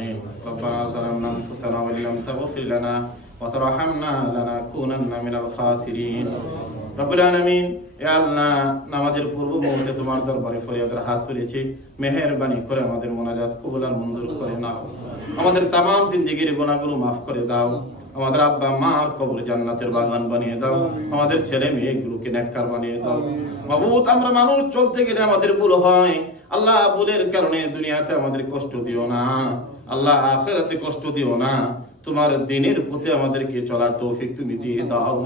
آمين. ربنا ظلمنا أنفسنا وإن لم تغفر لنا وترحمنا لنكونن من الخاسرين. রব্বুল আলামিন, এ আল্লাহ, নামাজের পূর্ব মুহূর্তে তোমার দরবারে ফরিয়াদের হাত তুলেছি। মেহেরবানি করে আমাদের মোনাজাত কবুল আর মঞ্জুর করে নাও। আমাদের তামাম জিন্দেগির গুনাহগুলো মাফ করে দাও। আমাদের আব্বা মার কবর জান্নাতের বাগান বানিয়ে দাও। আমাদের ছেলে মেয়েগুলোকে নেককার বানিয়ে দাও। মাবুদ, আমরা মানুষ চলতে গেলে আমাদের ভুল হয়। আল্লাহ, ভুলের কারণে দুনিয়াতে আমাদের কষ্ট দিও না। আল্লাহ, আখিরাতে কষ্ট দিও না। তোমার দিনের পথে আমাদেরকে চলার তৌফিক তুমি দিয়ে দাও।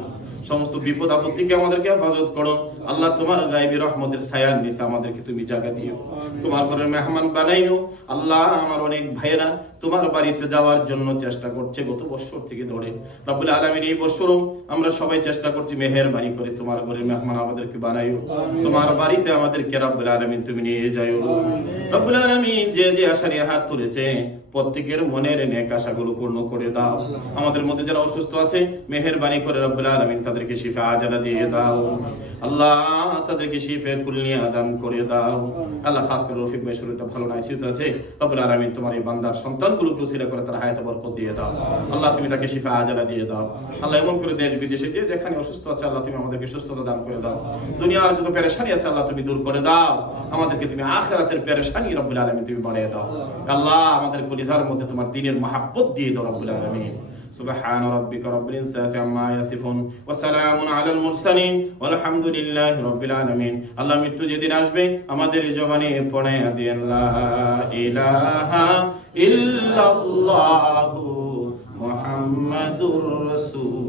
সমস্ত বিপদ আপদ থেকে আমাদেরকে হেফাজত করো। আল্লাহ, তোমার গায়বী রহমতের ছায়ার নিচে আমাদেরকে তুমি জায়গা দিও। তোমার ঘরের মেহমান বানাইও। আল্লাহ, আমার অনেক ভাইয়েরা তোমার বাড়িতে যাওয়ার জন্য চেষ্টা করছে গত বছর থেকে ধরে। রব্বুল আলামিন, এই বছরও আমরা সবাই চেষ্টা করছি, মেহেরবানি করে তোমার ঘরের মেহমান আমাদেরকে বানাইও। তোমার বাড়িতে আমাদেরকে রব্বুল আলামিন তুমি নিয়ে যাও। রব্বুল আলামিন, যে যে আশা নিয়ে হাত তুলেছে প্রত্যেকের মনের নেক আশাগুলো পূর্ণ করে দাও। আমাদের মধ্যে যারা অসুস্থ আছে, মেহেরবানি করে রব্বুল আলামিন তাদেরকে শিফা আজালা দিয়ে দাও। আল্লাহ, তাদেরকে শিফায়ে কুল্লিয়া দান করে দাও। আল্লাহ, খাস করে রফিক ভাই শরীরটা ভালো নাই, শীত আছে। রব্বুল আলামিন, তোমার এই বান্দার সন্তানগুলোকে উসিলা করে তার হায়াতে বরকত দিয়ে দাও। আল্লাহ, তুমি তাকে শিফা আজালা দিয়ে দাও। আল্লাহ, এমন করে দেশ বিদেশে যে যেখানে অসুস্থ আছে, আল্লাহ তুমি আমাদেরকে সুস্থতা দান করে দাও। দুনিয়ার যত পেরেশানি আছে, আল্লাহ তুমি দূর করে দাও। আমাদেরকে তুমি আখিরাতের পেরেশানি রব্বুল আলামিন তুমি বাড়িয়ে দাও। আল্লাহ, আমাদের কলিজার মধ্যে তোমার দ্বীনের মহব্বত দিয়ে দাও রব্বুল আলামিন। سبحان ربك رب العزة عما يصفون وسلام على المرسلين والحمد لله رب العالمين. আল্লাহ, মৃত্যু যেদিন আসবে আমাদের জবানে পড়ায়া দিয়েন লা ইলাহা ইল্লাল্লাহু মুহাম্মাদুর রাসূল।